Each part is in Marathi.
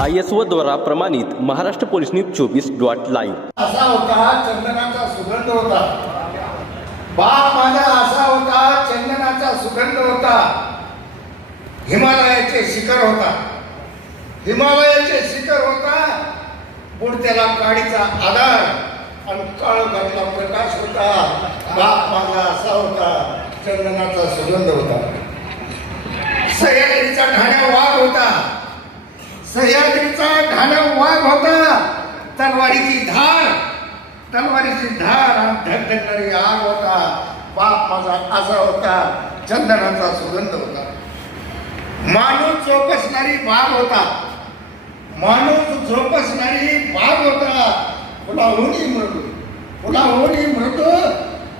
आय एस ओ द्वारा प्रमाणित महाराष्ट्र पोलीस न्यूज चोवीस डॉट लाईव्ह. असा होता चंदनाचा सुगंध होता. बाप माझा असा होता चंदनाचा सुगंध होता. हिमालयाचे शिखर होता. हिमालयाचे शिखर होता. बुडत्याला काडीचा आधार आणि काळ घातला प्रकाश होता. बाप माझा असा होता चंदनाचा सुगंध होता सह्याद्रीचा ढाण्या वाघ होता सह्याद्रीचा ढाण्या वाघ होता. तलवारीची धार तलवारीची धार आणि धगधगणारी आग होता. बाप माझा असा होता. चंदनाचा सुगंध होता. माणूस झोपसणारी बाग होता. माणूस झोपसणारी बाग होता. फुलाहुनी मृदू होणी मृदू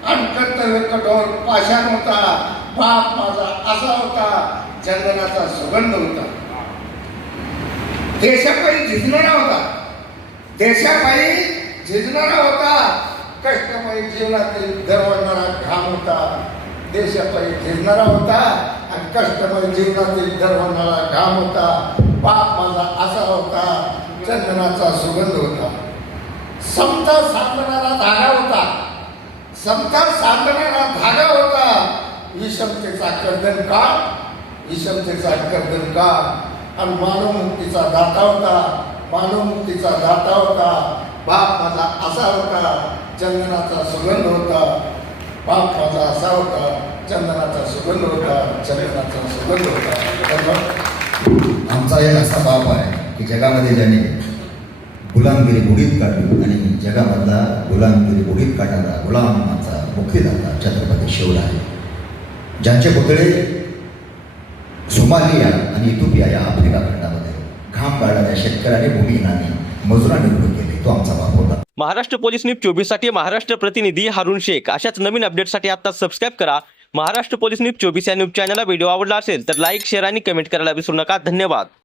आणि कर्तव्य कठोर पाषाण होता. बाप माझा असा होता. चंदनाचा सुगंध होता. देशापायी झिजणारा होता. देशापायी झिजणारा होता. कष्टमय जीवनातील दरवळणारा घाम होता. देशापायी झिजणारा होता आणि कष्टमय जीवनातील दरवळणारा घाम होता. बाप माझा असा होता चंदनाचा सुगंध होता. समता सांगणारा धागा होता. समता सांगणारा धागा होता. विषमतेचा कर्दन काळ विषमतेचा कर्दन काळ. आणि मानवमुक्तीचा दाता होता मानवमुक्तीचा दाता होता बाप माझा असा होता चंदनाचा सुगंध होता. बाप माझा असा होता चंदनाचा सुगंध होता चंदनाचा सुगंध होता. आमचा एक असा बाप आहे की जगामध्ये ज्याने गुलामगिरी गुढीत काढली आणि जगामधला गुलामगिरी गुढीत काढणारा गुलामाचा मुक्तीदाता छत्रपती शिवराय. ज्यांचे पुतळे सोमालिया आणि इथोपिया या आफ्रिका खंडामध्ये घाम गाळणाऱ्या शेतकऱ्याने भूमिहीनाने मजुरांनी उभे केले. तो आमचा बाप होता. महाराष्ट्र पोलीस न्यूज चोवीससाठी महाराष्ट्र प्रतिनिधी हारून शेख. अशाच नवीन अपडेटसाठी आता सबस्क्राईब करा. महाराष्ट्र पोलीस न्यूज चोवीस या न्यूज चॅनलला व्हिडिओ आवडला असेल तर लाईक शेअर आणि कमेंट करायला विसरू नका. धन्यवाद.